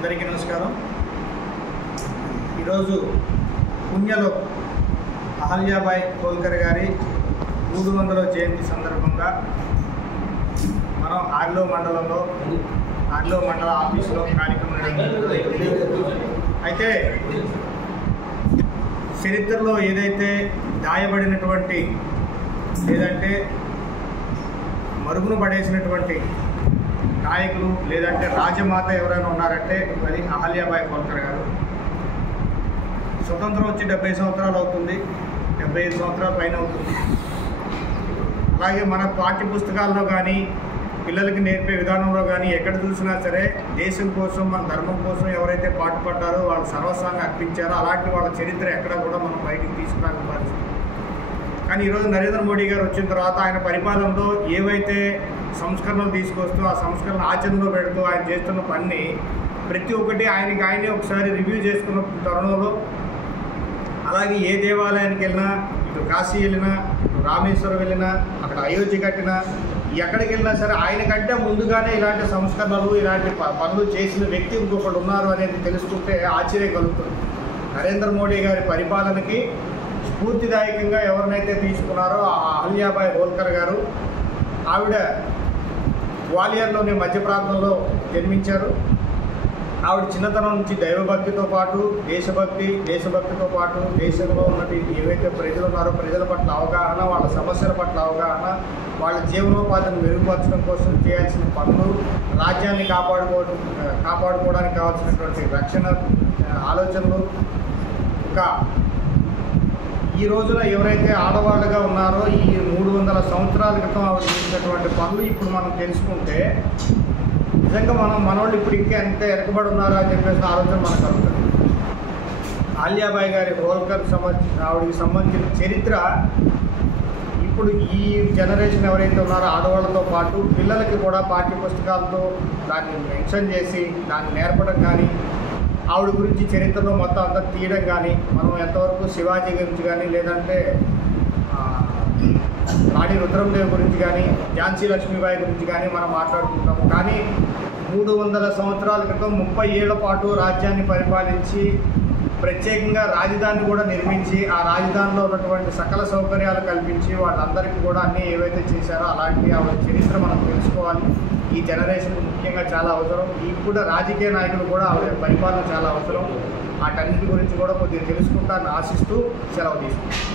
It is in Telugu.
అందరికీ నమస్కారం. ఈరోజు పుణ్యలో అహల్యాబాయి హోల్కర్ గారి 300వ జయంతి సందర్భంగా మనం ఆర్లో మండల ఆఫీసులో కార్యక్రమం నిర్వహించబడుతుంది. అయితే చరిత్రలో ఏదైతే దాయబడినటువంటి లేదంటే మరుగున పడేసినటువంటి నాయకులు లేదంటే రాజమాత ఎవరైనా ఉన్నారంటే అది అహల్యాబాయి హోల్కర్ గారు. స్వతంత్రం వచ్చి 70 సంవత్సరాలు అవుతుంది, 75 సంవత్సరాల పైన అవుతుంది. అలాగే మన పాఠ్య పుస్తకాల్లో కానీ పిల్లలకి నేర్పే విధానంలో కానీ ఎక్కడ చూసినా సరే దేశం కోసం మన ధర్మం కోసం ఎవరైతే పాటుపడ్డారో వాళ్ళు సర్వస్వాన్ని అర్పించారో అలాంటి వాళ్ళ చరిత్ర ఎక్కడ కూడా మనం బయటికి తీసుకురాని పరిస్థితి. కానీ ఈరోజు నరేంద్ర మోడీ గారు వచ్చిన తర్వాత ఆయన పరిపాలనలో ఏవైతే సంస్కరణలు తీసుకొస్తూ ఆ సంస్కరణ ఆచరణలో పెడుతూ ఆయన చేస్తున్న పని ప్రతి ఒక్కటి ఆయనే ఒకసారి రివ్యూ చేసుకున్న తరుణంలో, అలాగే ఏ దేవాలయానికి వెళ్ళినా, ఇటు కాశీ వెళ్ళినా, రామేశ్వరం వెళ్ళినా, అక్కడ అయోధ్య కట్టినా, ఎక్కడికి వెళ్ళినా సరే ఆయన కంటే ముందుగానే ఇలాంటి సంస్కరణలు ఇలాంటి పనులు చేసిన వ్యక్తి ఇంకొకటి ఉన్నారు అనేది తెలుసుకుంటే ఆశ్చర్యం కలుగుతుంది. నరేంద్ర మోడీ గారి పరిపాలనకి స్ఫూర్తిదాయకంగా ఎవరినైతే తీసుకున్నారో ఆ అహల్యాబాయి హోల్కర్ గారు. ఆవిడ గ్వాలియర్లోని మధ్య ప్రాంతంలో జన్మించారు. ఆవిడ చిన్నతనం నుంచి దైవభక్తితో పాటు దేశభక్తితో పాటు దేశంలో ఉన్నటువంటి ఏవైతే ప్రజలు ఉన్నారో ప్రజల పట్ల అవగాహన, వాళ్ళ సమస్యల పట్ల అవగాహన, వాళ్ళ జీవనోపాధిని మెరుగుపరచడం కోసం చేయాల్సిన పనులు, రాజ్యాన్ని కాపాడుకోవడానికి కావాల్సినటువంటి రక్షణ ఆలోచనలు, ఇంకా ఈ రోజున ఎవరైతే ఆడవాళ్ళుగా ఉన్నారో ఈ 300 సంవత్సరాల క్రితం ఆవిడ చేసినటువంటి పనులు ఇప్పుడు మనం తెలుసుకుంటే నిజంగా మనోళ్ళు ఇప్పుడు ఇంకా ఎంత వెనకబడి ఉన్నారో అని చెప్పేసి ఆలోచన మనకు కలుగుతుంది. అహల్యాబాయి గారి హోల్కర్ ఆవిడకి సంబంధించిన చరిత్ర ఇప్పుడు ఈ జనరేషన్ ఎవరైతే ఉన్నారో ఆడవాళ్ళతో పాటు పిల్లలకి కూడా పాఠ్య పుస్తకాలతో దాన్ని మెన్షన్ చేసి దాన్ని నేర్పడం కానీ, ఆవిడ గురించి చరిత్రలో మొత్తం అంతా తీయడం కానీ, మనం ఎంతవరకు శివాజీ గురించి కానీ లేదంటే రాణి రుద్రమదేవి గురించి కానీ ఝాన్సీ లక్ష్మీబాయి గురించి కానీ మనం మాట్లాడుకుంటాము. కానీ 300 సంవత్సరాల క్రితం 30 ఏళ్ల పాటు రాజ్యాన్ని పరిపాలించి ప్రత్యేకంగా రాజధాని కూడా నిర్మించి ఆ రాజధానిలో ఉన్నటువంటి సకల సౌకర్యాలు కల్పించి వాళ్ళందరికీ కూడా అన్నీ ఏవైతే చేశారో అలాంటి ఆవిడ చరిత్ర మనం తెలుసుకోవాలి. ఈ జనరేషన్కి ముఖ్యంగా చాలా అవసరం. ఇప్పుడు రాజకీయ నాయకులు కూడా ఆవిడ పరిపాలన చాలా అవసరం. వాటన్నిటి గురించి కూడా కొద్దిగా తెలుసుకుంటారని ఆశిస్తూ సెలవు తీసుకుంటాను.